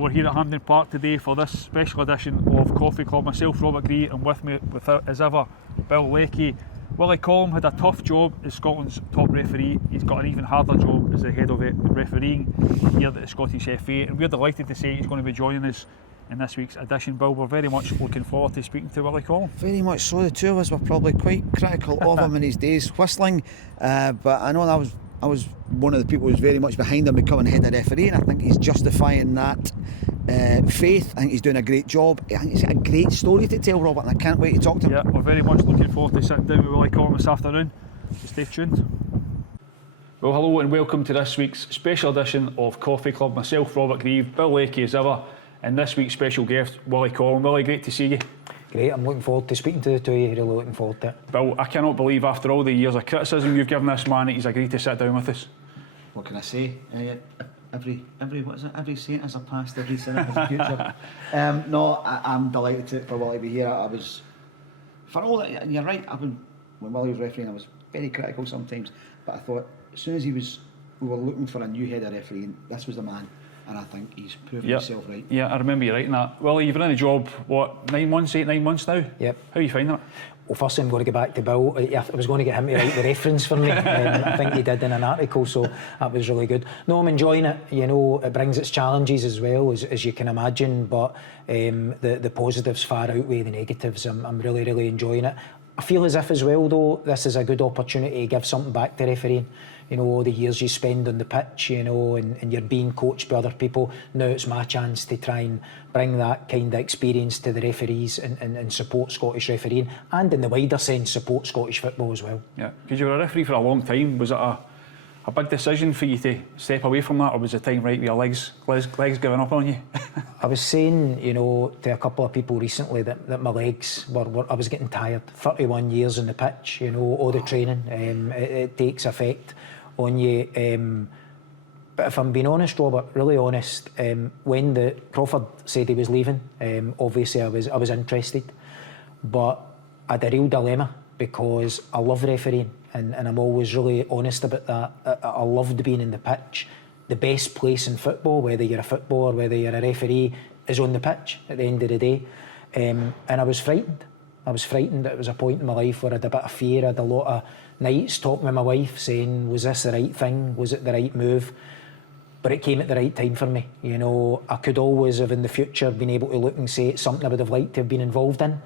Well, we're here at Hampden Park today for this special edition of Coffee Club. Myself, Robert Grieve, and with me, as ever, Bill Leckie. Willie Collum had a tough job as Scotland's top referee. He's got an even harder job as the head of refereeing here at the Scottish FA, and we're delighted to say he's going to be joining us in this week's edition. Bill, we're very much looking forward to speaking to Willie Collum. Very much so. The two of us were probably quite critical of him in his days whistling, but I know I was one of the people who was very much behind him becoming head of referee, and I think he's justifying that faith. I think he's doing a great job. I think he's got a great story to tell, Robert, and I can't wait to talk to him. Yeah, we're very much looking forward to sitting down with Willie Collum this afternoon. So stay tuned. Well, hello and welcome to this week's special edition of Coffee Club. Myself, Robert Grieve, Bill Leckie as ever, and this week's special guest, Willie Collum. Willie, great to see you. Great, I'm looking forward to speaking to the two of you, really looking forward to it. Bill, I cannot believe after all the years of criticism you've given this man that he's agreed to sit down with us. What can I say? Every saint has a past, every sinner has a future. I'm delighted for Willie to be here. I was, for all that, and you're right, when Willie was refereeing, I was very critical sometimes, but I thought as soon as we were looking for a new head of refereeing, this was the man. And I think he's proven himself right. Yeah, I remember you writing that. Willie, you've been in the job, what, 9 months now? Yep. How are you finding it? Well, firstly, I'm going to get back to Bill. I was going to get him to write the reference for me. I think he did in an article, so that was really good. No, I'm enjoying it. You know, it brings its challenges as well, as you can imagine, but the positives far outweigh the negatives. I'm really, really enjoying it. I feel as if as well, though, this is a good opportunity to give something back to refereeing. You know, all the years you spend on the pitch, you know, and you're being coached by other people. Now it's my chance to try and bring that kind of experience to the referees and support Scottish refereeing, and in the wider sense, support Scottish football as well. Yeah, because you were a referee for a long time. Was it a big decision for you to step away from that, or was the time right with your legs giving up on you? I was saying, you know, to a couple of people recently that my legs I was getting tired. 31 years on the pitch, you know, all the training, it takes effect on you. But if I'm being honest, Robert, really honest, when Crawford said he was leaving, obviously I was interested, but I had a real dilemma because I love refereeing and I'm always really honest about that. I loved being in the pitch. The best place in football, whether you're a footballer, whether you're a referee, is on the pitch at the end of the day. And I was frightened. It was a point in my life where I had a bit of fear. I had a lot of nights talking with my wife saying, was this the right thing? Was it the right move? But it came at the right time for me. You know, I could always have in the future been able to look and say it's something I would have liked to have been involved in.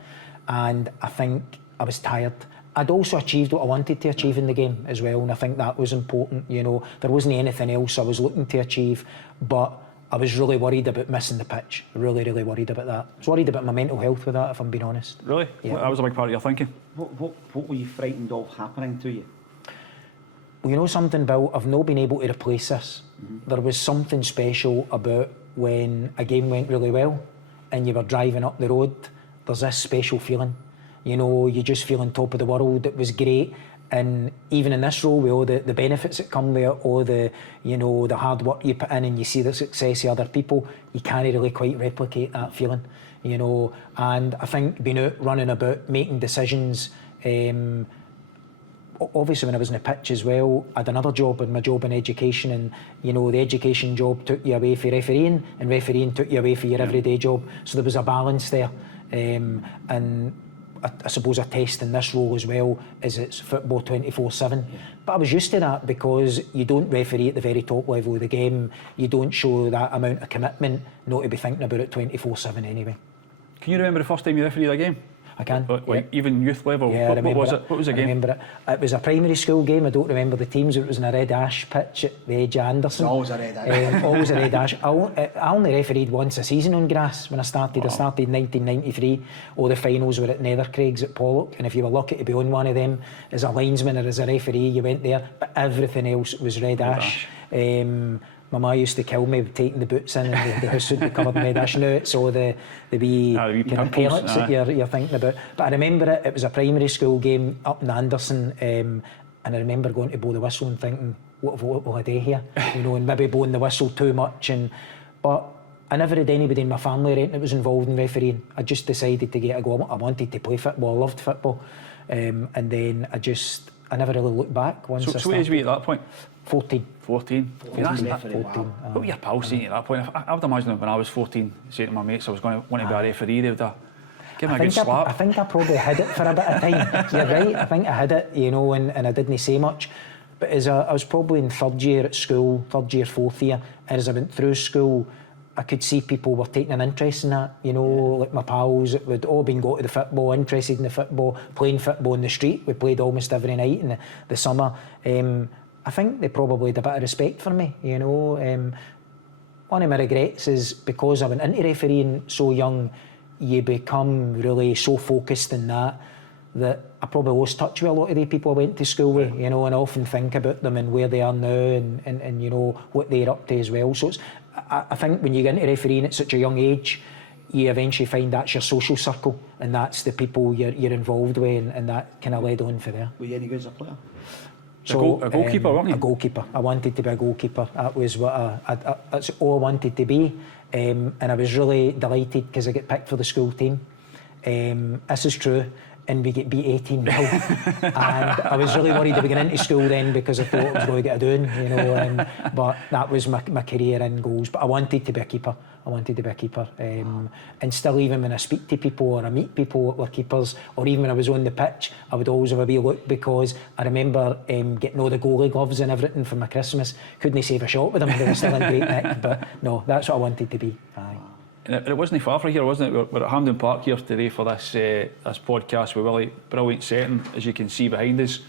And I think I was tired. I'd also achieved what I wanted to achieve in the game as well, and I think that was important. You know, there wasn't anything else I was looking to achieve, but I was really worried about missing the pitch. Really, really worried about that. I was worried about my mental health with that, if I'm being honest. Really? Yeah. That was a big part of your thinking. What were you frightened of happening to you? Well, you know something, Bill, I've not been able to replace this. There was something special about when a game went really well and you were driving up the road. There's this special feeling. You know, you just feel on top of the world. It was great. And even in this role, with all the benefits that come with it, all the, you know, the hard work you put in and you see the success of other people, you can't really quite replicate that feeling, you know. And I think being out, running about, making decisions, obviously when I was in the pitch as well, I had another job, and my job in education, and, you know, the education job took you away for refereeing, and refereeing took you away for your everyday job. So there was a balance there. And I suppose a test in this role as well is it's football 24/7. But I was used to that because you don't referee at the very top level of the game. You don't show that amount of commitment not to be thinking about it 24/7 anyway. Can you remember the first time you refereed a game? I can. Like even youth level? Yeah, what was it? What was the game? I remember it. It was a primary school game. I don't remember the teams. It was in a red ash pitch at the edge of Anderson. Always a red ash. Always a red ash. I only refereed once a season on grass when I started. Oh. I started in 1993. All the finals were at Nethercraigs at Pollock, and if you were lucky to be on one of them as a linesman or as a referee, you went there. But everything else was red ash. My ma used to kill me taking the boots in, and the house would be covered in red ash. Now it's all the wee pellets that you're thinking about. But I remember it was a primary school game up in Anderson, and I remember going to blow the whistle and thinking, what will I do here? You know, and maybe blowing the whistle too much. But I never had anybody in my family that was involved in refereeing. I just decided to get a go. I wanted to play football. I loved football. And then I I never really looked back once. So what age were you at that point? 14. 14. 14. What were your pals saying at that point? I would imagine when I was 14, saying to my mates I was going to want to be a referee, they would have given me a good slap. I think I probably hid it for a bit of time. You're right, I think I hid it, you know, and I didn't say much. But as I was probably in third year at school, third year, fourth year, and as I went through school, I could see people were taking an interest in that, you know, like my pals that would all been going to the football, interested in the football, playing football in the street. We played almost every night in the summer. I think they probably had a bit of respect for me, you know. One of my regrets is because I went into refereeing so young, you become really so focused in that I probably lost touch with a lot of the people I went to school with, you know, and I often think about them and where they are now and you know, what they're up to as well. So I think when you get into refereeing at such a young age, you eventually find that's your social circle and that's the people you're involved with, and that kind of led on for there. Were you any good as a player? So, a goalkeeper, weren't you? A goalkeeper. I wanted to be a goalkeeper. That was what that's all I wanted to be. And I was really delighted because I got picked for the school team. This is true. And we get beat 18-0. And I was really worried to be going into school then because I thought I was going to get a doing, you know. But that was my career in goals. But I wanted to be a keeper. And still, even when I speak to people or I meet people that were keepers, or even when I was on the pitch, I would always have a wee look because I remember getting all the goalie gloves and everything for my Christmas. Couldn't save a shot with them. They were still in great nick. But no, that's what I wanted to be. Aye. And it wasn't far from here, wasn't it? We're at Hampden Park here today for this podcast with Willie. Brilliant setting, as you can see behind us.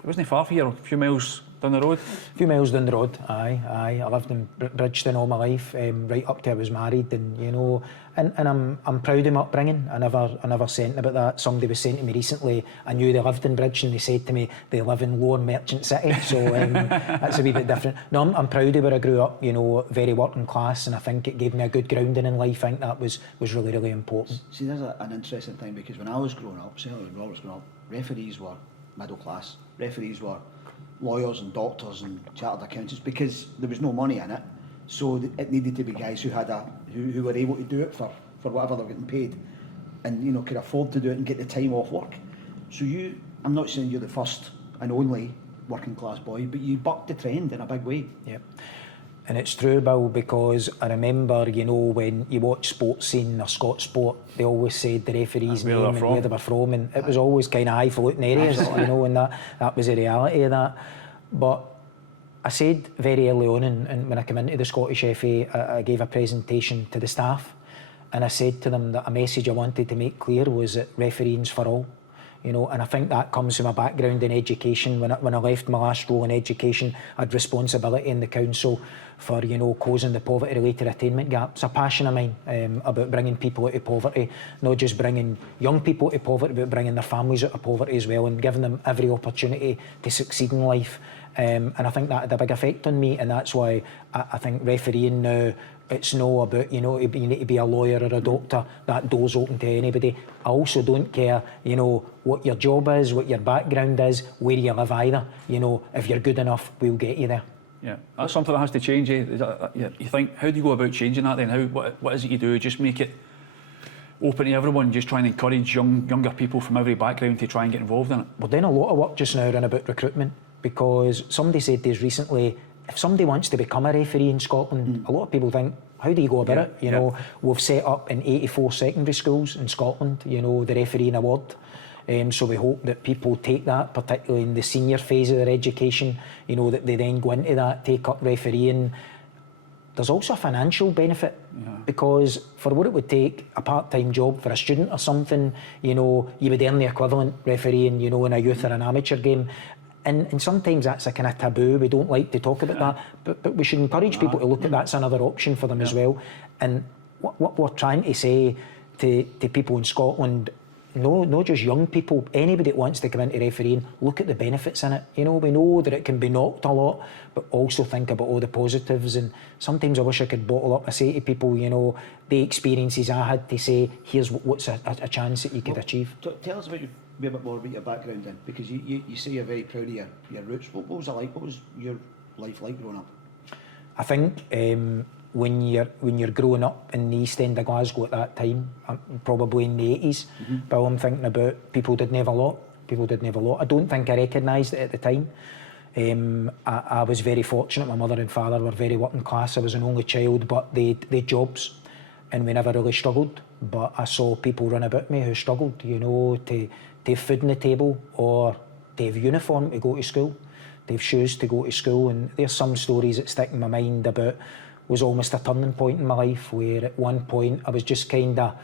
It wasn't far from here, a few miles down the road. A few miles down the road, aye. I lived in Bridgeton all my life, right up till I was married, and you know, and I'm proud of my upbringing. I never sent about that. Somebody was saying to me recently, I knew they lived in Bridgeton. They said to me they live in Lower Merchant City, so that's a wee bit different. No, I'm proud of where I grew up. You know, very working class, and I think it gave me a good grounding in life. I think that was really, really important. See, there's an interesting thing because when I was growing up, certainly when Robert was growing up, referees were middle class. Referees were lawyers and doctors and chartered accountants because there was no money in it. So it needed to be guys who had who were able to do it for whatever they're getting paid, and you know, could afford to do it and get the time off work. So I'm not saying you're the first and only working class boy, but you bucked the trend in a big way. Yep. And it's true, Bill, because I remember, you know, when you watch sports scene or Scott Sport, they always said the referee's name and where they were from, and it was always kind of highfalutin areas, you know, and that was the reality of that. But I said very early on, and when I came into the Scottish FA, I gave a presentation to the staff, and I said to them that a message I wanted to make clear was that refereeing's for all. You know, and I think that comes from my background in education. When I left my last role in education, I had responsibility in the council for, you know, closing the poverty-related attainment gap. It's a passion of mine about bringing people out of poverty, not just bringing young people out of poverty, but bringing their families out of poverty as well, and giving them every opportunity to succeed in life. And I think that had a big effect on me, and that's why I think refereeing now, it's not about, you know, you need to be a lawyer or a doctor. That door's open to anybody. I also don't care, you know, what your job is, what your background is, where you live either. You know, if you're good enough, we'll get you there. Yeah, that's something that has to change. You think, how do you go about changing that then? What is it you do? Just make it open to everyone, just try and encourage younger people from every background to try and get involved in it? We're doing a lot of work just now around about recruitment, because somebody said to us recently, if somebody wants to become a referee in Scotland, a lot of people think, how do you go about it? You know, we've set up in 84 secondary schools in Scotland, you know, the refereeing award. So we hope that people take that, particularly in the senior phase of their education, you know, that they then go into that, take up refereeing. There's also a financial benefit, because for what it would take, a part-time job for a student or something, you know, you would earn the equivalent refereeing, you know, in a youth or an amateur game. And sometimes that's a kind of taboo. We don't like to talk about that, but we should encourage people to look at that's another option for them as well. And what we're trying to say to people in Scotland, not just young people, anybody that wants to come into refereeing, look at the benefits in it. You know, we know that it can be knocked a lot, but also think about all the positives. And sometimes I wish I could bottle up. I say to people, you know, the experiences I had, to say, here's what's a chance that you could achieve. Tell us about a bit more about your background then, because you say you're very proud of your roots. What was it like? What was your life like growing up? I think when you're growing up in the East End of Glasgow at that time, probably in the 80s, but I'm thinking about people didn't have a lot. People didn't have a lot. I don't think I recognised it at the time. I was very fortunate. My mother and father were very working class. I was an only child, but they had jobs, and we never really struggled. But I saw people run about me who struggled, you know, to have food on the table, or to have uniform to go to school, to have shoes to go to school. And there's some stories that stick in my mind about, was almost a turning point in my life, where at one point I was just kind of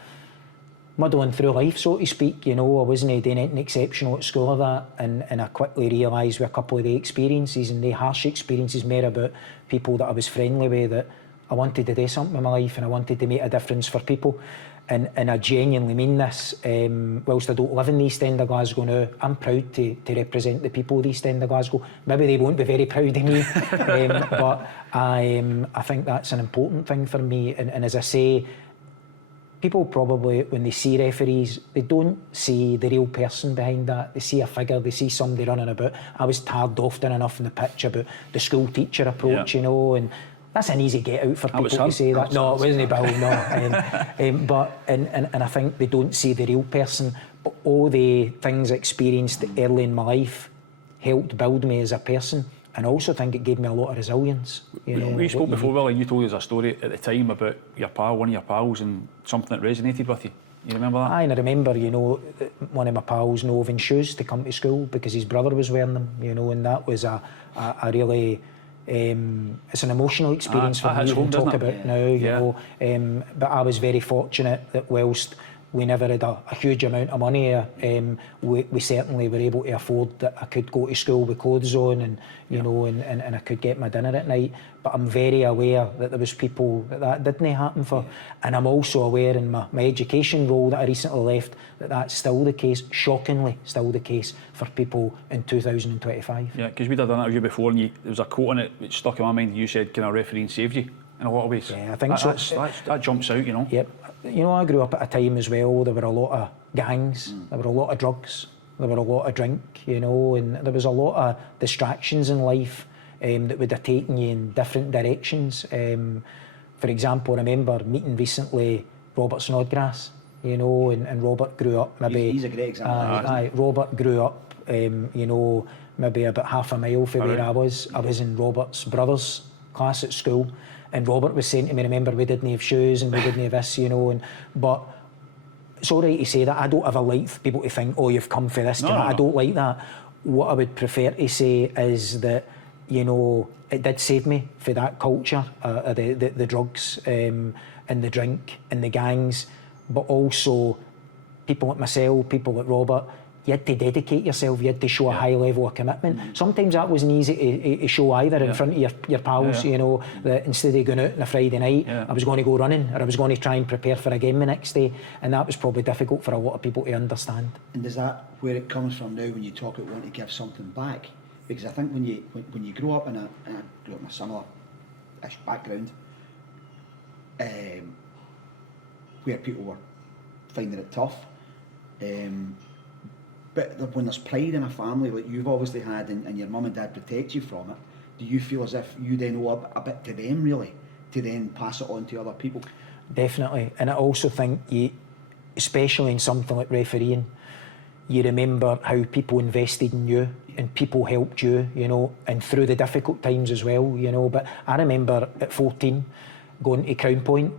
muddling through life, so to speak. You know, I wasn't doing anything exceptional at school or that, and I quickly realised with a couple of the experiences, and the harsh experiences, more about people that I was friendly with, that I wanted to do something in my life, and I wanted to make a difference for people. And I genuinely mean this. Whilst I don't live in the East End of Glasgow now, I'm proud to represent the people of the East End of Glasgow. Maybe they won't be very proud of me, but I think that's an important thing for me. And as I say, people probably, when they see referees, they don't see the real person behind that. They see a figure, they see somebody running about. I was tagged often enough in the pitch about the school teacher approach, you know, and that's an easy get out for people to say that. No, it wasn't Bill, no. But I think they don't see the real person. But all the things I experienced early in my life helped build me as a person, and I also think it gave me a lot of resilience. You know, we spoke before, Willie. You told us a story at the time about your pal, one of your pals, and something that resonated with you. You remember that? Aye, and I remember, you know, one of my pals not having shoes to come to school because his brother was wearing them. You know, and that was a really it's an emotional experience for me to talk about now, you know. But I was very fortunate that whilst we never had a huge amount of money, we certainly were able to afford that I could go to school with clothes on, and you know, and I could get my dinner at night. But I'm very aware that there was people that didn't happen for, and I'm also aware in my education role that I recently left that that's still the case, shockingly still the case for people in 2025. Yeah, because we'd done an interview before, and there was a quote on it which stuck in my mind. You said, "Kind of refereeing saved you in a lot of ways." Yeah, I think that jumps out, you know. Yep. You know, I grew up at a time as well, there were a lot of gangs, there were a lot of drugs, there were a lot of drink, you know, and there was a lot of distractions in life that would have taken you in different directions. For example, I remember meeting recently Robert Snodgrass, you know, and Robert grew up maybe... He's a great example. Robert grew up, you know, maybe about half a mile from where I was. I was in Robert's brother's class at school, and Robert was saying to me, remember, we didn't have shoes and we didn't have this, you know, but it's all right to say that. I don't ever like people to think, oh, you've come for this. No. I don't like that. What I would prefer to say is that, you know, it did save me for that culture, the drugs and the drink and the gangs, but also people like myself, people like Robert. You had to dedicate yourself, you had to show a high level of commitment. Sometimes that wasn't easy to show either in front of your pals, you know, that instead of going out on a Friday night, I was going to go running, or I was going to try and prepare for a game the next day, and that was probably difficult for a lot of people to understand. And is that where it comes from now when you talk about wanting to give something back? Because I think when you grow up and I grew up in a similar-ish background, where people were finding it tough, but when there's pride in a family like you've obviously had, and your mum and dad protect you from it, do you feel as if you then owe a bit to them, really, to then pass it on to other people? Definitely. And I also think, especially in something like refereeing, you remember how people invested in you and people helped you, you know, and through the difficult times as well, you know. But I remember at 14 going to Crown Point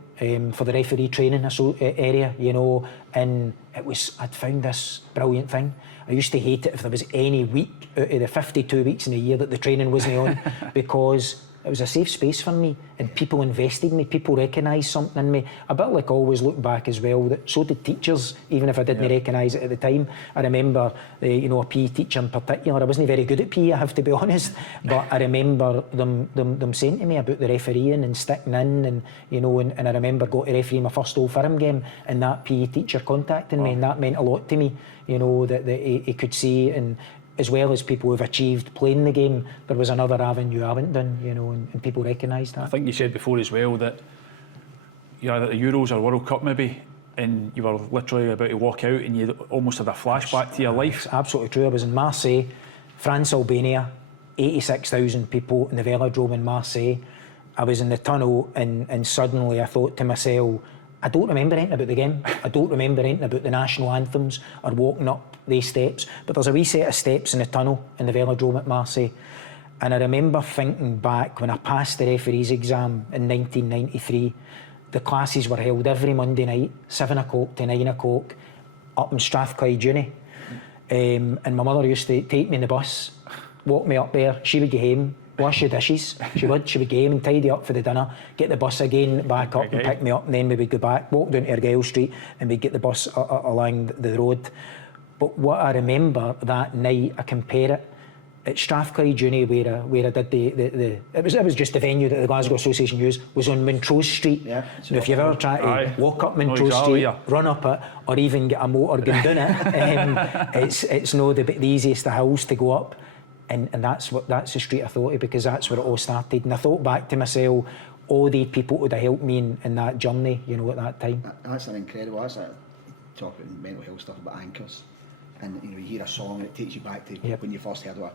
for the referee training area, you know, and I'd found this brilliant thing. I used to hate it if there was any week out of the 52 weeks in a year that the training wasn't on, because it was a safe space for me, and people invested in me, people recognised something in me. A bit like I always look back as well, that so did teachers, even if I didn't recognise it at the time. I remember, you know, a PE teacher in particular. I wasn't very good at PE, I have to be honest, but I remember them saying to me about the refereeing and sticking in, and you know, and I remember going to referee my first Old Firm game, and that PE teacher contacting me, and that meant a lot to me, you know, that he could see, and as well as people who've achieved playing the game, there was another avenue I haven't done, you know, and people recognised that. I think you said before as well that you're at the Euros or World Cup maybe, and you were literally about to walk out and you almost had a flashback to your life. It's absolutely true. I was in Marseille, France, Albania, 86,000 people in the velodrome in Marseille. I was in the tunnel, and suddenly I thought to myself, I don't remember anything about the game. I don't remember anything about the national anthems or walking up these steps. But there's a wee set of steps in the tunnel in the Velodrome at Marseille. And I remember thinking back when I passed the referee's exam in 1993, the classes were held every Monday night, 7 o'clock to 9 o'clock, up in Strathclyde Uni. And my mother used to take me in the bus, walk me up there. She would go home, wash the dishes. She would go home and tidy up for the dinner, get the bus again back up and pick me up, and then we would go back, walk down to Argyle Street, and we'd get the bus along the road. But what I remember that night, I compare it at Strathclyde Uni, where I did it was just the venue that the Glasgow Association used, was on Montrose Street. Yeah, now, if you've ever tried to walk up Montrose Street, run up it, or even get a motor going down it, it's no the easiest of hills to go up, and that's the street I thought of, because that's where it all started. And I thought back to myself, all the people would have helped me in that journey, you know, at that time. That's an incredible. That's like talking about mental health stuff about anchors, and you know, you hear a song and it takes you back to when you first heard it.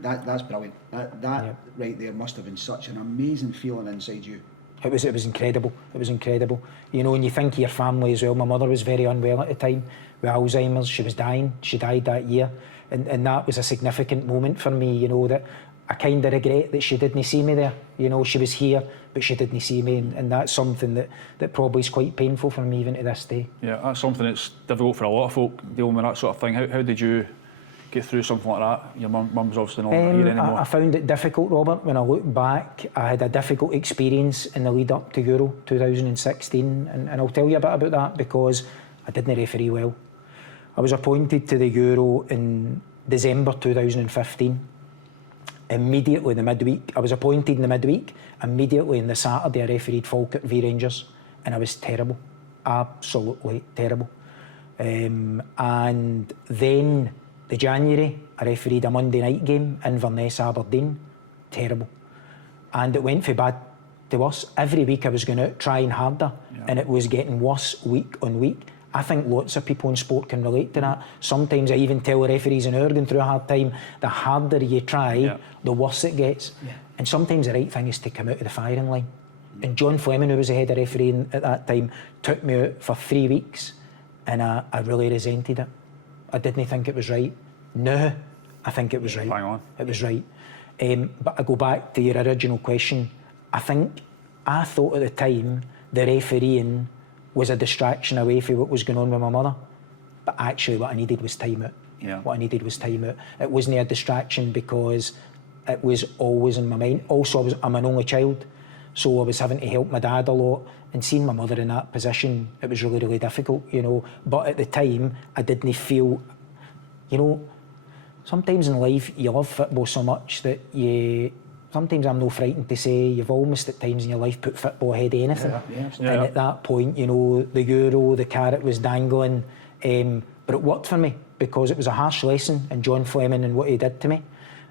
That's brilliant. That right there must have been such an amazing feeling inside you. It was incredible. It was incredible. You know, and you think of your family as well. My mother was very unwell at the time with Alzheimer's. She was dying. She died that year, and that was a significant moment for me. You know, that I kind of regret that she didn't see me there. You know, she was here, but she didn't see me, and that's something that probably is quite painful for me even to this day. Yeah, that's something that's difficult for a lot of folk dealing with that sort of thing. How did you get through something like that? Your mum's obviously not here anymore. I found it difficult, Robert. When I look back, I had a difficult experience in the lead up to Euro 2016, and I'll tell you a bit about that because I didn't referee well. I was appointed to the Euro in December 2015. Immediately in the midweek, I was appointed in the midweek. Immediately in the Saturday, I refereed Falkirk v Rangers, and I was terrible, absolutely terrible. And then the January, I refereed a Monday night game, Inverness Aberdeen, terrible. And it went from bad to worse. Every week I was going out trying harder, and it was getting worse week on week. I think lots of people in sport can relate to that. Sometimes I even tell referees in our going through a hard time, the harder you try, the worse it gets. Yeah. And sometimes the right thing is to come out of the firing line. And John Fleming, who was the head of refereeing at that time, took me out for 3 weeks, and I really resented it. I didn't think it was right. No, I think it was right. Hang on. It was right. But I go back to your original question. I thought at the time the refereeing was a distraction away from what was going on with my mother. But actually what I needed was time out. Yeah. What I needed was time out. It wasn't a distraction because it was always in my mind. Also, I'm an only child, so I was having to help my dad a lot. And seeing my mother in that position, it was really, really difficult, you know. But at the time, I didn't feel, you know, sometimes in life you love football so much that sometimes I'm no frightened to say you've almost at times in your life put football ahead of anything. And at that point, you know, the Euro, the carrot was dangling, but it worked for me because it was a harsh lesson in John Fleming and what he did to me.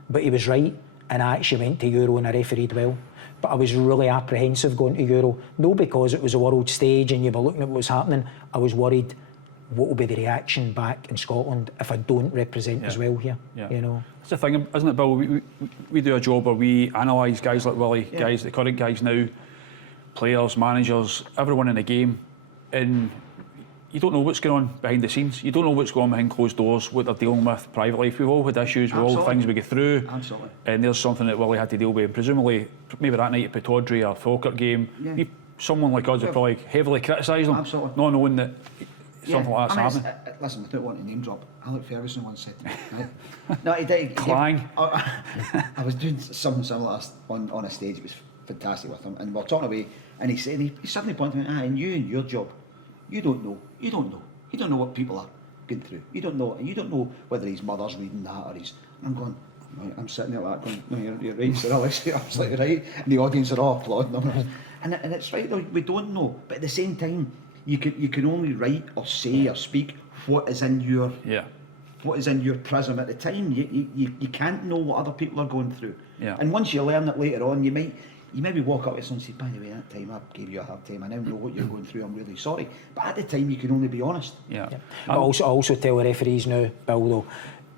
But he was right, and I actually went to Euro and I refereed well. But I was really apprehensive going to Euro, no because it was a world stage and you were looking at what was happening. I was worried, what will be the reaction back in Scotland if I don't represent as well here? You know, that's the thing, isn't it, Bill? We do a job where we analyse guys like Willie, guys, the current guys now, players, managers, everyone in the game, and you don't know what's going on behind the scenes. You don't know what's going on behind closed doors, what they're dealing with privately. We've all had issues, we've all had things we get through. Absolutely. And there's something that Willie had to deal with. And presumably, maybe that night at Pittodrie or Falkirk game, someone like us would probably heavily criticise him, not knowing that something like that's happening. Listen, I don't want to name drop. Alec Ferguson once said to me, right? No, he did. Clang. I was doing something similar on a stage. It was fantastic with him, and we were talking away, and he said, he suddenly pointed to me, and you and your job, you don't know what people are going through. You don't know whether his mother's reading that or he's. I'm going. I'm sitting there like going, no, you're right, Sir Alex. I was like, right, and the audience are all applauding him, and it's right though. We don't know, but at the same time, you can only write or say or speak what is in your prism at the time. You can't know what other people are going through. And once you learn it later on, you maybe walk up to someone and say, by the way, that time I gave you a hard time, I now know what you're going through, I'm really sorry. But at the time you can only be honest. I also tell the referees now, Bill, though,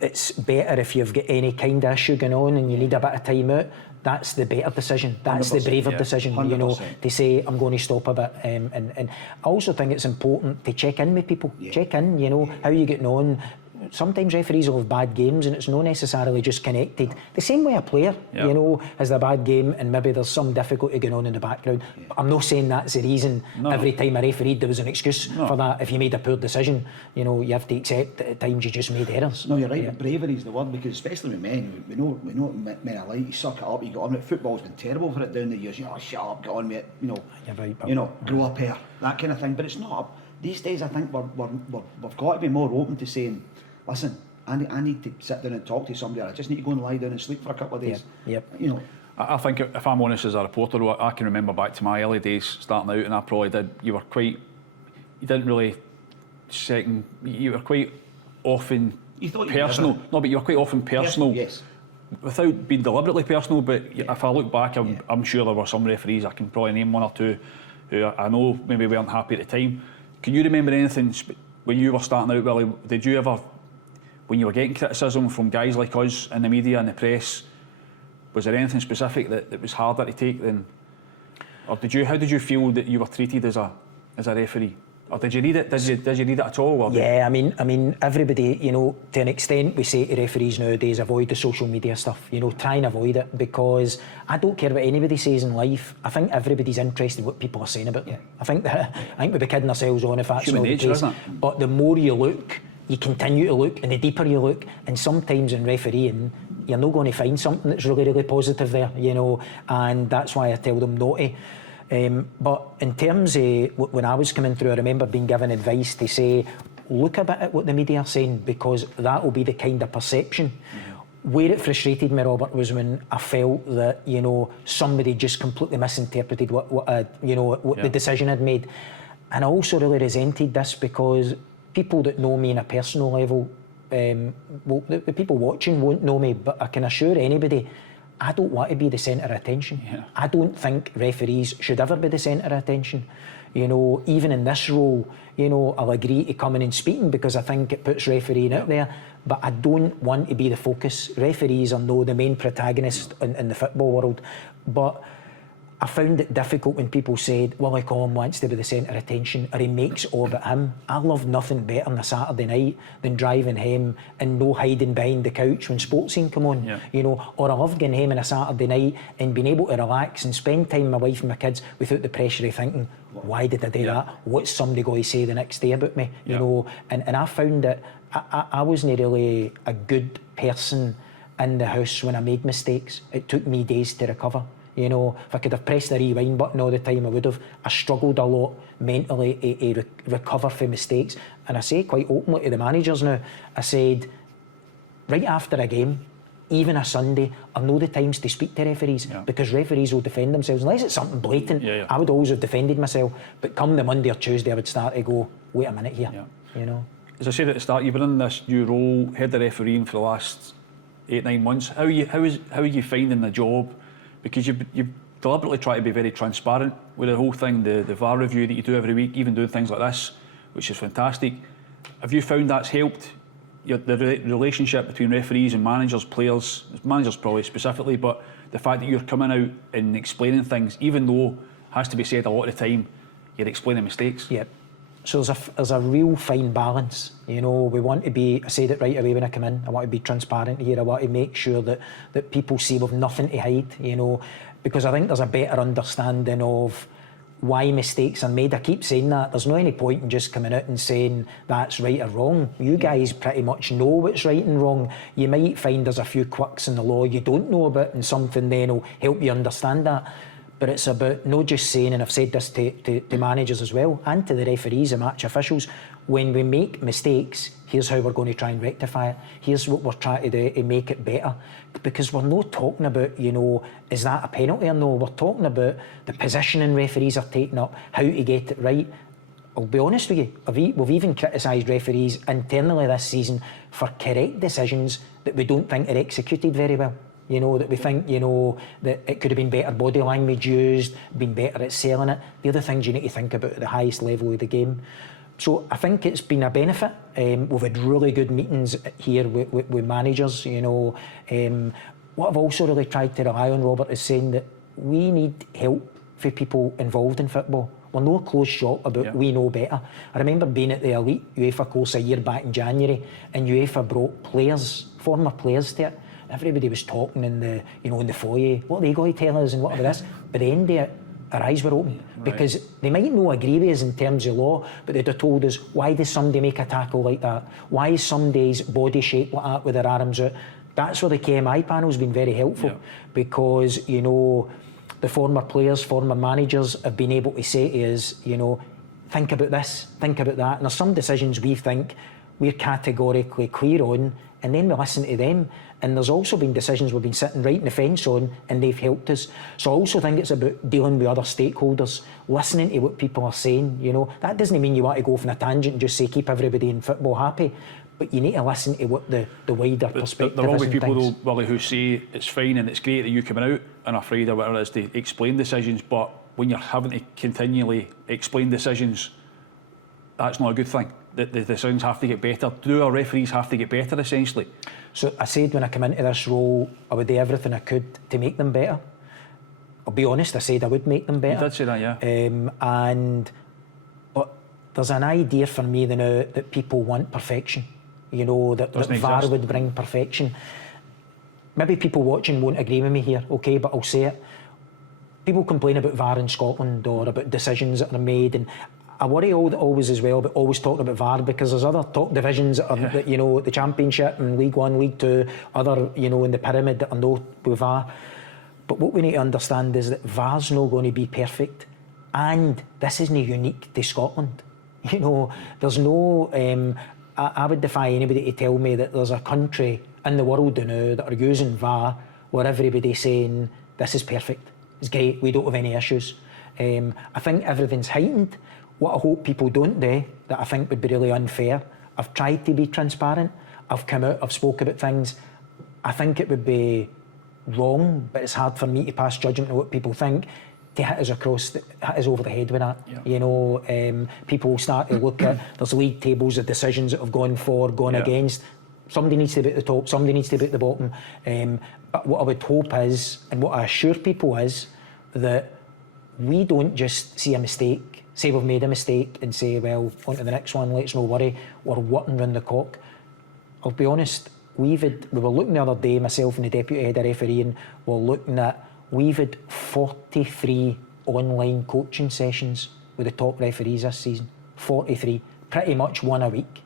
it's better if you've got any kind of issue going on and you need a bit of time out. That's the better decision. That's the braver decision, 100%. you know, to say, I'm going to stop a bit. And I also think it's important to check in with people. Check in, you know, how you getting on. Sometimes referees will have bad games and it's not necessarily just connected. The same way a player, you know, has a bad game and maybe there's some difficulty going on in the background. I'm not saying that's the reason every time a referee there was an excuse for that. If you made a poor decision, you know, you have to accept that at times you just made errors. No, you're right. Bravery is the word, because especially with men, we know what men are like. You suck it up, you got on it. Football's been terrible for it down the years. You know, shut up, get on with it. You know, right, you know, grow up here, that kind of thing. But it's not. These days, I think we've got to be more open to saying, listen, I need to sit down and talk to somebody, or I just need to go and lie down and sleep for a couple of days. You know. I think if I'm honest, as a reporter, I can remember back to my early days starting out, and I probably did. You were quite. You didn't really second. You were quite often personal. No, but you were quite often personal. Yes. Without being deliberately personal, but if I look back, I'm sure there were some referees, I can probably name one or two, who I know maybe weren't happy at the time. Can you remember anything when you were starting out, Willie? Did you ever, when you were getting criticism from guys like us in the media and the press, was there anything specific that was harder to take than, or how did you feel that you were treated as a referee? Or did you need it? Did you need it at all? Yeah, I mean, everybody, you know, to an extent, we say to referees nowadays, avoid the social media stuff. You know, try and avoid it, because I don't care what anybody says in life. I think everybody's interested in what people are saying about them. I think we'd be kidding ourselves on if that's human not nature, the case. isn't it? But the more you look, you continue to look, and the deeper you look, and sometimes in refereeing, you're not going to find something that's really, really positive there, you know, and that's why I tell them not to. But in terms of when I was coming through, I remember being given advice to say, look a bit at what the media are saying, because that will be the kind of perception. Where it frustrated me, Robert, was when I felt that, you know, somebody just completely misinterpreted what the decision had made. And I also really resented this, because people that know me on a personal level, the people watching won't know me, but I can assure anybody, I don't want to be the centre of attention. I don't think referees should ever be the centre of attention. You know, even in this role, you know, I'll agree to coming and speaking because I think it puts refereeing out there, but I don't want to be the focus. Referees are no the main protagonist in the football world, but I found it difficult when people said, Willie Collum wants to be the centre of attention, or he makes it all about him. I love nothing better on a Saturday night than driving home and no hiding behind the couch when sports scene come on. You know, or I love going home on a Saturday night and being able to relax and spend time with my wife and my kids without the pressure of thinking, why did I do that? What's somebody going to say the next day about me? You know, and I found that I wasn't really a good person in the house when I made mistakes. It took me days to recover. You know, if I could have pressed the rewind button all the time, I would have. I struggled a lot mentally to recover from mistakes. And I say quite openly to the managers now, I said, right after a game, even a Sunday, I know the times to speak to referees, because referees will defend themselves. Unless it's something blatant, I would always have defended myself. But come the Monday or Tuesday, I would start to go, wait a minute here, you know. As I said at the start, you've been in this new role, head of refereeing for the last 8-9 months. How are you finding the job? Because you deliberately try to be very transparent with the whole thing, the VAR review that you do every week, even doing things like this, which is fantastic. Have you found that's helped the relationship between referees and managers, players, managers probably specifically, but the fact that you're coming out and explaining things, even though, has to be said a lot of the time, you're explaining mistakes? Yeah. So there's a real fine balance. You know, we want to be, I said it right away when I come in, I want to be transparent here. I want to make sure that people see we've nothing to hide, you know, because I think there's a better understanding of why mistakes are made. I keep saying that. There's no any point in just coming out and saying that's right or wrong. You guys pretty much know what's right and wrong. You might find there's a few quirks in the law you don't know about, and something then will help you understand that. But it's about not just saying, and I've said this to managers as well, and to the referees and match officials, when we make mistakes, here's how we're going to try and rectify it. Here's what we're trying to do to make it better. Because we're not talking about, you know, is that a penalty or no? We're talking about the positioning referees are taking up, how to get it right. I'll be honest with you, we've even criticised referees internally this season for correct decisions that we don't think are executed very well. You know, that we think, you know, that it could have been better body language used, been better at selling it. The other things you need to think about at the highest level of the game. So I think it's been a benefit. We've had really good meetings here with managers, you know. What I've also really tried to rely on, Robert, is saying that we need help for people involved in football. We're no closed shop about we know better. I remember being at the Elite UEFA course a year back in January, and UEFA brought players, former players to it. Everybody was talking in the, you know, in the foyer. What are they going to tell us and whatever this? By the end of it, our eyes were open, because they might not agree with us in terms of law, but they'd have told us, why does somebody make a tackle like that? Why is somebody's body shaped like that with their arms out? That's where the KMI panel's been very helpful, because, you know, the former players, former managers have been able to say to us, you know, think about this, think about that. And there's some decisions we think we're categorically clear on, and then we listen to them. And there's also been decisions we've been sitting right in the fence on, and they've helped us. So I also think it's about dealing with other stakeholders, listening to what people are saying. You know, that doesn't mean you want to go off on a tangent and just say keep everybody in football happy, but you need to listen to what the wider perspective is. There will be people, things. though, Willie, who say it's fine and it's great that you coming out and afraid or whatever it is to explain decisions, but when you're having to continually explain decisions, that's not a good thing. The decisions have to get better. Do our referees have to get better, essentially? So I said when I come into this role, I would do everything I could to make them better. I'll be honest, I said I would make them better. You did say that, yeah. But there's an idea for me now that people want perfection. You know, that VAR would bring perfection. Maybe people watching won't agree with me here, okay, but I'll say it. People complain about VAR in Scotland or about decisions that are made, and I worry always as well about always talking about VAR, because there's other top divisions that are, that, you know, the Championship and League One, League Two, other, you know, in the pyramid that are not with VAR. But what we need to understand is that VAR's not going to be perfect, and this isn't unique to Scotland. You know, there's no. I would defy anybody to tell me that there's a country in the world now that are using VAR where everybody's saying this is perfect, it's great, we don't have any issues. I think everything's heightened. What I hope people don't do, that I think would be really unfair, I've tried to be transparent, I've come out, I've spoke about things. I think it would be wrong, but it's hard for me to pass judgment on what people think, to hit us over the head with that. You know, people start to look at, there's league tables of decisions that have gone for, gone against. Somebody needs to be at the top, somebody needs to be at the bottom. But what I would hope is, and what I assure people is, that we don't just see a mistake, say we've made a mistake and say, well, on to the next one, let's no worry, we're working round the clock. I'll be honest, we were looking the other day, myself and the deputy head of refereeing, we're looking at, we've had 43 online coaching sessions with the top referees this season. 43, pretty much one a week.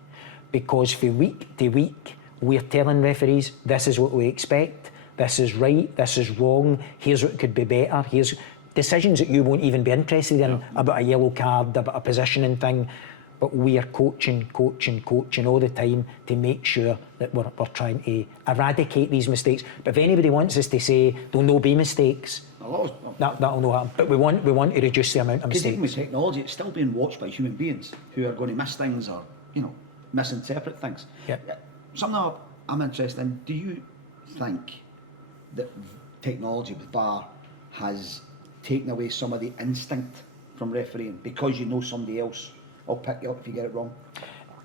Because for week to week, we're telling referees, this is what we expect, this is right, this is wrong, here's what could be better, here's decisions that you won't even be interested in, about a yellow card, about a positioning thing. But we are coaching all the time to make sure that we're trying to eradicate these mistakes. But if anybody wants us to say there'll no be mistakes, that'll not happen. But we want to reduce the amount of mistakes. Even with technology, it's still being watched by human beings who are going to miss things or, you know, misinterpret things. Something I'm interested in, do you think that technology with VAR has taken away some of the instinct from refereeing, because you know somebody else will pick you up if you get it wrong?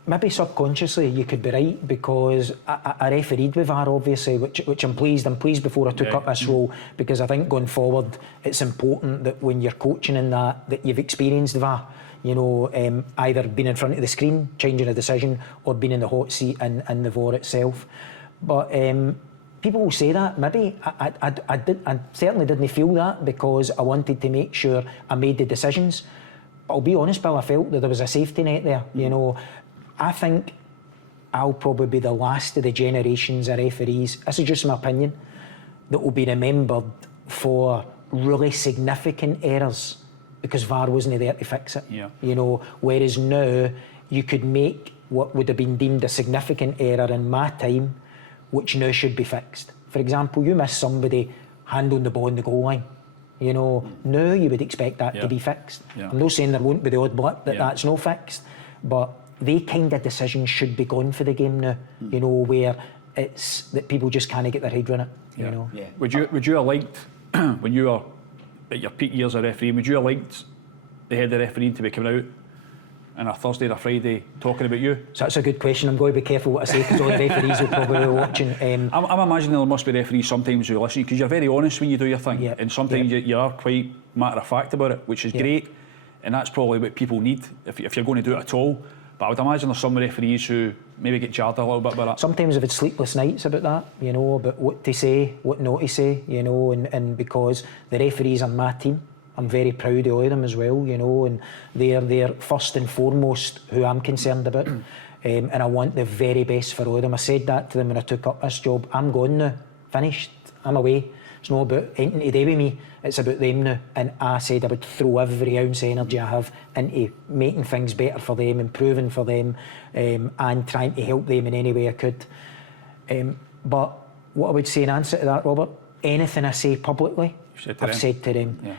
Maybe subconsciously you could be right, because I refereed with VAR, obviously, which I'm pleased before I took up this role, because I think going forward it's important that when you're coaching in that you've experienced VAR, you know, either been in front of the screen changing a decision or been in the hot seat in the VAR itself. But people will say that. Maybe I certainly didn't feel that, because I wanted to make sure I made the decisions. But I'll be honest, Bill, I felt that there was a safety net there. You know, I think I'll probably be the last of the generations of referees, this is just my opinion, that will be remembered for really significant errors because VAR wasn't there to fix it. You know, whereas now you could make what would have been deemed a significant error in my time, which now should be fixed. For example, you miss somebody handling the ball in the goal line. You know, now you would expect that to be fixed. I'm not saying there won't be the odd blip that's not fixed, but they kind of decisions should be gone for the game now. You know, where it's that people just can't get their head around it. You know. Would you have liked, when you were at your peak years of refereeing, would you have liked the head of refereeing to be coming out a Thursday or a Friday talking about you? So that's a good question. I'm going to be careful what I say because all the referees will probably be watching. I'm imagining there must be referees sometimes who listen because you're very honest when you do your thing, and sometimes you are quite matter of fact about it, which is great, and that's probably what people need if you're going to do it at all. But I would imagine there's some referees who maybe get jarred a little bit by that. Sometimes I've had sleepless nights about that, you know, about what to say, what not to say, you know, and because the referees are my team, I'm very proud of all of them as well, you know, and they're first and foremost who I'm concerned about. And I want the very best for all of them. I said that to them when I took up this job. I'm gone now, finished, I'm away. It's not about anything to do with me, it's about them now. And I said I would throw every ounce of energy I have into making things better for them, improving for them, and trying to help them in any way I could. But what I would say in answer to that, Robert, anything I say publicly, I've said to them. Yeah.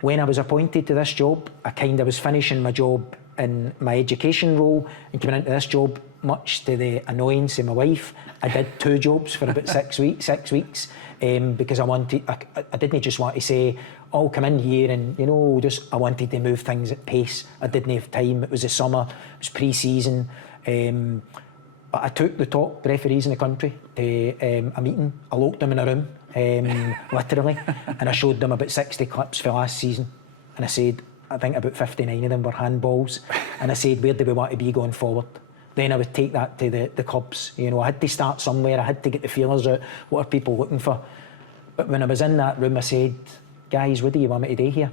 When I was appointed to this job, I kind of was finishing my job in my education role and coming into this job, much to the annoyance of my wife. I did 2 jobs for about 6 weeks, because I didn't just want to say, I'll come in here and, you know, I wanted to move things at pace. I didn't have time. It was the summer, it was pre-season. But I took the top referees in the country to a meeting. I locked them in a room, literally, and I showed them about 60 clips for last season. And I said, I think about 59 of them were handballs. And I said, where do we want to be going forward? Then I would take that to the clubs. You know, I had to start somewhere. I had to get the feelers out. What are people looking for? But when I was in that room, I said, guys, what do you want me to do here?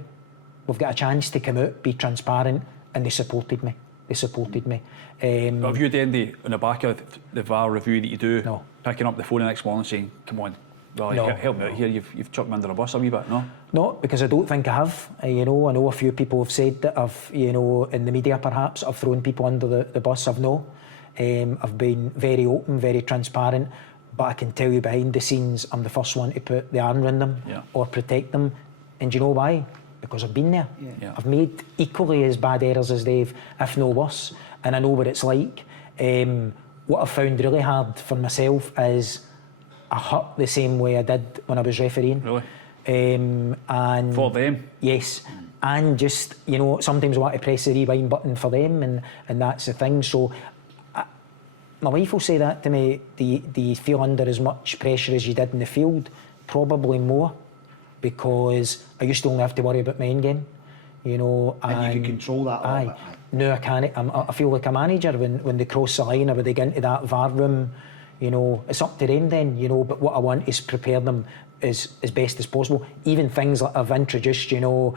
We've got a chance to come out, be transparent, and they supported me. But have you then on the back of the VAR review that you do, picking up the phone the next morning saying, come on, help me out here, you've chucked me under the bus a wee bit, no? No, because I don't think I have. You know, I know a few people have said that I've, you know, in the media perhaps, I've thrown people under the bus. I've no. I've been very open, very transparent, but I can tell you behind the scenes, I'm the first one to put the arm around them or protect them. And do you know why? Because I've been there. I've made equally as bad errors as they've, if no worse, and I know what it's like. What I've found really hard for myself is I hurt the same way I did when I was refereeing. Really? And for them? Yes. And just, you know, sometimes I want to press the rewind button for them, and that's the thing. So my wife will say that to me, do you feel under as much pressure as you did in the field? Probably more, because I used to only have to worry about my end game, you know. And you can control that a little bit. No, I can't. I feel like a manager when they cross the line or when they get into that VAR room, you know, it's up to them then, you know. But what I want is prepare them as best as possible. Even things like I've introduced, you know,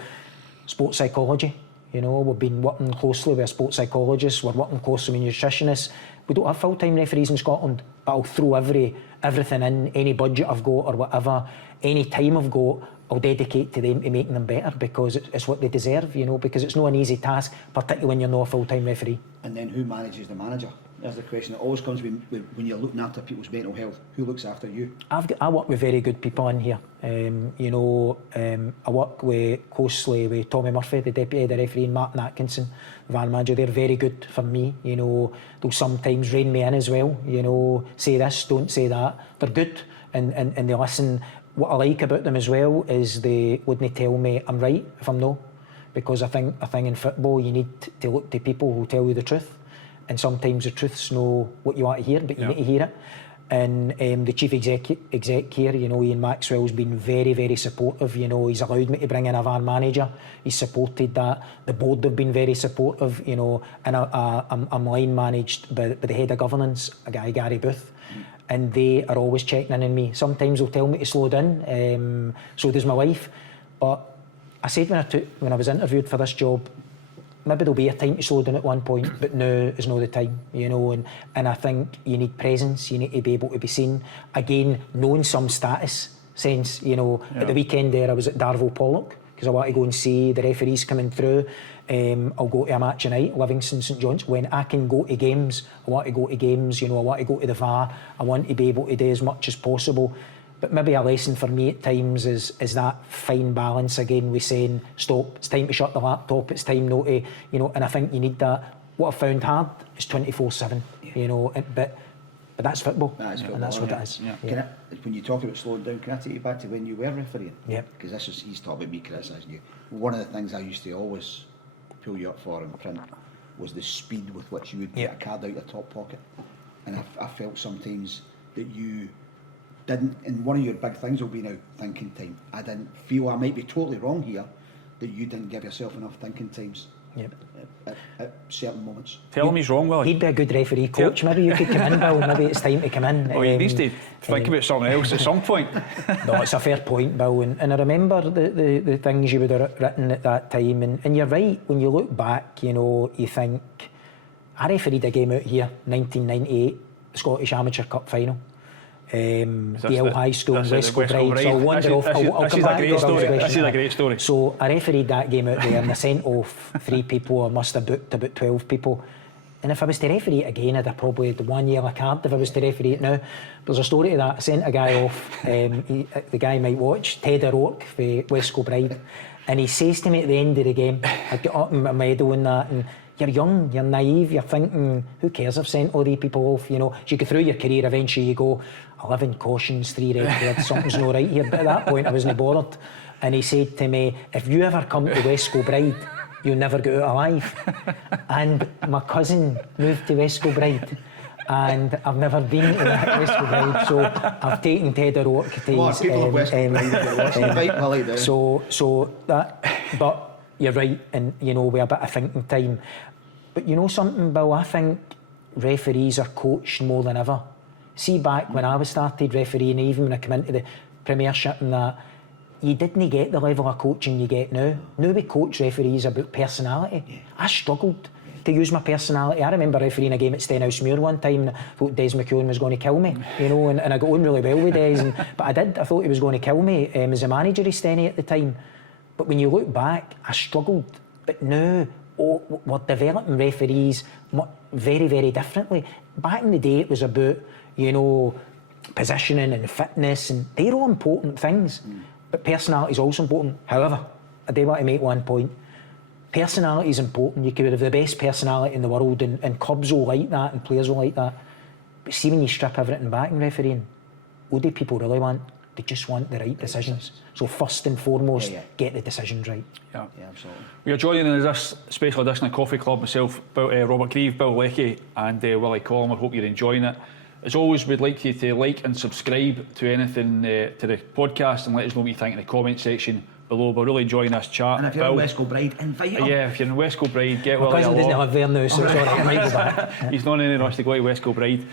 sports psychology. You know, we've been working closely with a sports psychologist, we're working closely with nutritionists. We don't have full-time referees in Scotland, but I'll throw everything in, any budget I've got or whatever, any time I've got, I'll dedicate to them to making them better, because it's what they deserve, you know, because it's not an easy task, particularly when you're not a full-time referee. And then who manages the manager? There's the question that always comes when you're looking after people's mental health. Who looks after you? I work with very good people in here. You know, I work closely with Tommy Murphy, the deputy head referee, and Martin Atkinson, the VAR manager. They're very good for me. You know, they'll sometimes rein me in as well. You know, say this, don't say that. They're good and they listen. What I like about them as well is they wouldn't tell me I'm right if I'm not, because I think in football you need to look to people who tell you the truth. And sometimes the truth's not what you want to hear, but you need to hear it. And the chief exec here, you know, Ian Maxwell's been very, very supportive. You know, he's allowed me to bring in a VAR manager. He's supported that. The board have been very supportive, you know, and I'm line managed by the head of governance, a guy, Gary Booth. And they are always checking in on me. Sometimes they'll tell me to slow down, so does my wife. But I said when I was interviewed for this job, maybe there'll be a time to slow down at one point, but now is not the time, you know. And I think you need presence, you need to be able to be seen. Again, knowing some status sense, you know. At the weekend there, I was at Darvel Pollock, because I want to go and see the referees coming through. I'll go to a match tonight, Livingston St John's. When I can go to games, I want to go to games, you know. I want to go to the VAR. I want to be able to do as much as possible. But maybe a lesson for me at times is that fine balance again with saying, stop, it's time to shut the laptop, it's time not to, you know. And I think you need that. What I've found hard is 24/7, you know. But that's football, and that's what it is. Yeah. When you talk about slowing down, can I take you back to when you were refereeing? Yeah. Because he's talking about me criticising you. One of the things I used to always pull you up for in print was the speed with which you would get a card out your top pocket. And I felt sometimes that you didn't, and one of your big things will be now thinking time. I didn't feel, I might be totally wrong here, that you didn't give yourself enough thinking times at certain moments. Tell him he's wrong, Willie. He'd be a good referee coach. Maybe you could come in, Bill. Maybe it's time to come in. Well, he needs to think about something else at some point. No, it's a fair point, Bill. And I remember the things you would have written at that time. And you're right, when you look back, you know, you think, I refereed a game out here, 1998, Scottish Amateur Cup final. Dale High Stone, West Kilbride. So I'll wander off. I'll come back to Bill's question. This is a great story. So I refereed that game out there and I sent off 3 people. I must have booked about 12 people. And if I was to referee it again, I'd have probably had 1 year a card if I was to referee it now. There's a story to that. I sent a guy off, the guy might watch, Ted O'Rourke for West Kilbride. And he says to me at the end of the game, I'd get up in my medal and that, and you're young, you're naive, you're thinking, who cares, I've sent all these people off, you know. As you go through your career, eventually you go, 11 cautions, 3 red cards, something's not right here. But at that point I wasn't bothered. And he said to me, if you ever come to West Kilbride, you'll never get out alive. And my cousin moved to West Kilbride and I've never been to West Kilbride, so I've taken Ted O'Rourke to his... people of West Kilbride, so that, but you're right, and you know, with a bit of thinking time. But you know something, Bill, I think referees are coached more than ever. See, back when I was started refereeing, even when I came into the Premiership and that, you didn't get the level of coaching you get now. Now we coach referees about personality. Yeah. I struggled to use my personality. I remember refereeing a game at Stenhousemuir one time and I thought Des McKeown was going to kill me, you know, and I got on really well with Des, but I thought he was going to kill me as a manager of Steny at the time. But when you look back, I struggled. But now, we're developing referees very, very differently. Back in the day, it was about, you know, positioning and fitness, and they're all important things. But personality is also important. However, I do want to make one point. Personality is important. You could have the best personality in the world, and clubs will like that, and players will like that. But see, when you strip everything back in refereeing, what do people really want? They just want the right decisions. So first and foremost, get the decisions right. Yeah, absolutely. We are joining in this special edition of Coffee Club, myself, Robert Grieve, Bill Leckie and Willie Collum. I hope you're enjoying it. As always, we'd like you to like and subscribe to anything, to the podcast, and let us know what you think in the comment section below. We're really enjoying this chat. And if you're in West Kilbride, invite him. Yeah, if you're in West Kilbride, get Willie along. My cousin doesn't live there now, so it's all right, I might go back. He's not in any rush to go to West Kilbride.